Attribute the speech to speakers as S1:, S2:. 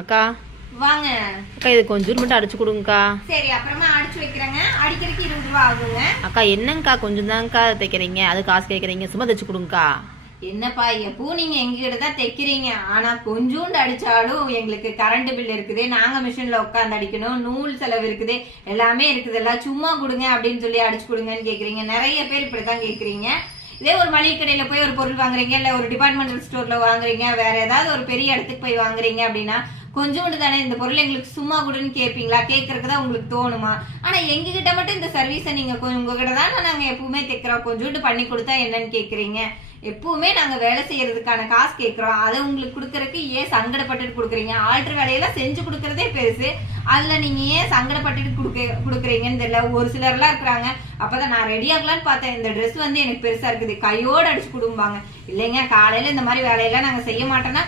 S1: அக்கா.
S2: வாங்க.
S1: அக்கா இது கொஞ்சம் மட்டும் அடிச்சு கொடுங்கக்கா.
S2: சரி அப்புறமா அடிச்சு வைக்கிறேங்க. அடிக்கிறதுக்கு இருபது ரூபா ஆகுங்க.
S1: அக்கா என்னங்கக்கா கொஞ்சம் தான்க்கா தைக்கிறீங்க? அது காசு கேட்குறீங்க சும்மா தைச்சு கொடுங்கக்கா.
S2: என்னப்பா எப்போ நீங்க எங்ககிட்ட தான் தைக்கிறீங்க? ஆனா கொஞ்சோண்டு அடிச்சாலும் எங்களுக்கு கரண்ட் பில் இருக்குது. நாங்க மிஷின்ல உட்காந்து அடிக்கணும். நூல் செலவு இருக்குது. எல்லாமே இருக்குது. எல்லாம் சும்மா கொடுங்க அப்படின்னு சொல்லி அடிச்சு கொடுங்கன்னு கேக்குறீங்க நிறைய பேர் இப்படிதான் கேக்குறீங்க இதே ஒரு மளிகை கடையில போய் ஒரு பொருள் வாங்குறீங்க இல்ல ஒரு டிபார்ட்மெண்டல் ஸ்டோர்ல வாங்குறீங்க வேற ஏதாவது ஒரு பெரிய இடத்துக்கு போய் வாங்குறீங்க அப்படின்னா கொஞ்சோண்டு தானே இந்த பொருள் எங்களுக்கு சும்மா கொடுன்னு கேட்பீங்களா கேட்கறதுக்கு தான் உங்களுக்கு தோணுமா? ஆனா எங்க கிட்ட மட்டும் இந்த சர்வீஸை நீங்க கொஞ்சம் உங்ககிட்ட தான் நாங்க எப்பவுமே தைக்கிறோம் கொஞ்சோண்டு பண்ணி கொடுத்தா என்னன்னு கேக்குறீங்க? எப்பவுமே நாங்க வேலை செய்யறதுக்கான காசு கேட்குறோம் அதை உங்களுக்கு கொடுக்கறதுக்கு ஏன் சங்கடப்பட்டுட்டு கொடுக்குறீங்க? ஆல்ட்ரு வேலையெல்லாம் செஞ்சு கொடுக்கறதே பெருசு. அதுல நீங்க ஏன் சங்கடப்பட்டுட்டு கொடுக்க கொடுக்குறீங்கன்னு தெரியல. ஒரு சிலர்லாம் இருக்கிறாங்க. அப்பதான் நான் ரெடி ஆகலான்னு பார்த்தேன். இந்த ட்ரெஸ் வந்து எனக்கு பெருசா இருக்குது. கையோட அடிச்சு கொடும்பாங்க. இல்லைங்க காலையில இந்த மாதிரி வேலையெல்லாம் நாங்க செய்ய மாட்டோம்னா